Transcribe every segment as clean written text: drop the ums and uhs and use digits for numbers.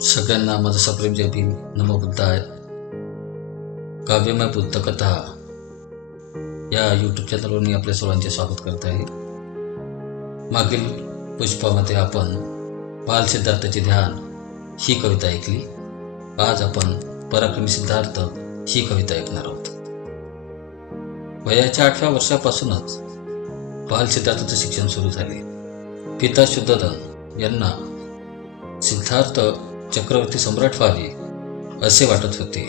सगळ्यांना माझं सप्रेम जय भीम. नमो बुद्धाय. काव्यमय बुद्ध कथा या यूट्यूब चॅनलवर मी आपल्या सर्वांचे स्वागत करत आहे. मागील पुष्पामध्ये आपण बाल सिद्धार्थाचे ध्यान ही कविता ऐकली. आज आपण पराक्रमी सिद्धार्थ ही कविता ऐकणार आहोत. वयाच्या 8व्या वर्षापासूनच बाल सिद्धार्थाचे शिक्षण सुरू झाले. पिता शुद्धोधन यांना सिद्धार्थ चक्रवर्ती सम्राट व्हावे असे वाटत होते.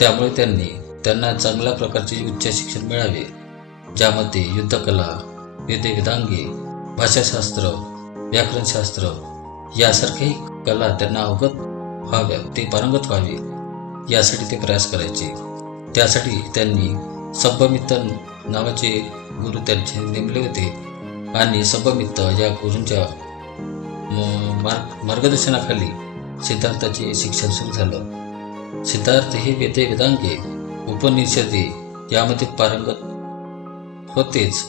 त्यामुळे त्यांना चांगल्या प्रकारचे उच्च शिक्षण मिळावे, ज्यामध्ये युद्धकला, वेदांगे, भाषाशास्त्र, व्याकरणशास्त्र यासारख्याही कला त्यांना अवगत व्हाव्या, ते पारंगत व्हावे यासाठी ते प्रयास करायचे. त्यासाठी त्यांनी सब्बमित्त नावाचे गुरु त्यांचे नेमले होते आणि सब्बमित्त या गुरूंच्या मार्गदर्शनाखाली सिद्धार्थाचे शिक्षण सुरू झालं. सिद्धार्थ हे वेदांगे, उपनिषदे यामध्ये पारंगत होतेच,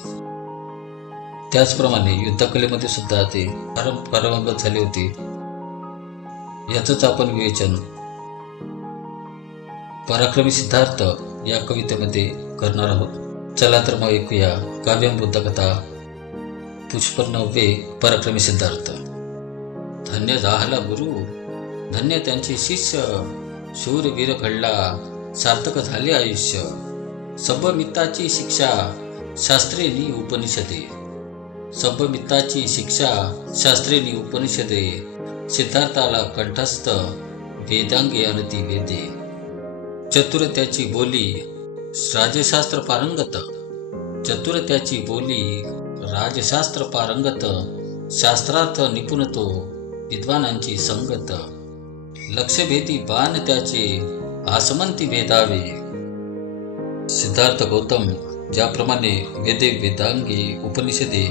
त्याचप्रमाणे युद्धकलेमध्ये सुद्धा ते पारंगत झाले होते. याचंच आपण विवेचन पराक्रमी सिद्धार्थ या कवितेमध्ये करणार आहोत. चला तर मग ऐकूया काव्यम बुद्ध कथा पुष्प 9 पराक्रमी सिद्धार्थ. धन्य झाला गुरु, धन्य त्यांचे शिष्य, शूरवीर घडला, सार्थक झाले आयुष्य. सब्बमित्ताची शिक्षा शास्त्रेनी उपनिषदे, सब्बमित्ताची शिक्षा शास्त्रेनी उपनिषदे. सिद्धार्थाला कंठस्थ वेदांगे अनती वेदे. चतुर त्याची बोली राजशास्त्र पारंगत, चतुर त्याची बोली राजशास्त्र पारंगत. शास्त्रार्थ निपुणतो विद्वानांची संगत. लक्षभेदी बाण त्याचे आसमंती भेदावे. सिद्धार्थ गौतम ज्याप्रमाणे वेदांगे उपनिषदे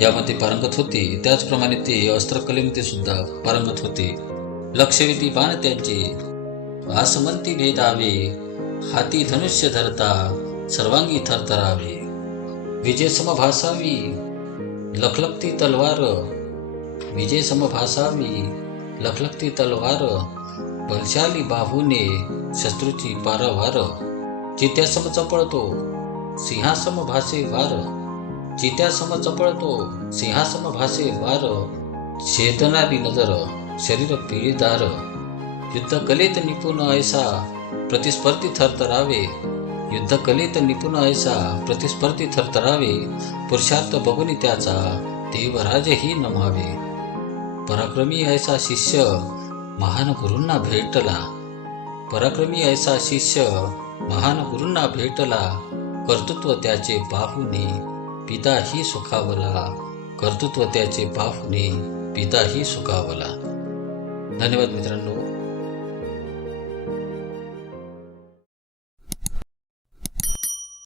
यामध्ये पारंगत होते, त्याचप्रमाणे ते अस्त्रकलेमध्ये सुद्धा पारंगत होते. लक्षवेधी बाण त्यांचे आसमंती भेदावे. हाती धनुष्य धरता सर्वांगी थरथरावे. विजय समभासावी लखलखती तलवार, विजय समभासावी लखलखती तलवार. बलशाली बाहूने शत्रूची पारावार. चित्यासम चपळतो सिंहासम भासे वार, चित्यासम चपळतो सिंहासम भासे वार. छेदणारी नजर शरीर पिळीदार. युद्ध कलेत निपुण ऐसा प्रतिस्पर्धी थरथरावे. युद्ध कलेत निपुण ऐसा प्रतिस्पर्धी थरथरावे. पुरुषार्थ बघून त्याचा देवराजही नमावे. पराक्रमी ऐसा शिष्य महान गुरूंना भेटला. पराक्रमी ऐसा शिष्य महान गुरूंना भेटला. कर्तृत्व त्याचे पाहुणे पिताही सुखावला. कर्तृत्व त्याचे पाहुणे पिताही सुखावला. धन्यवाद मित्रांनो.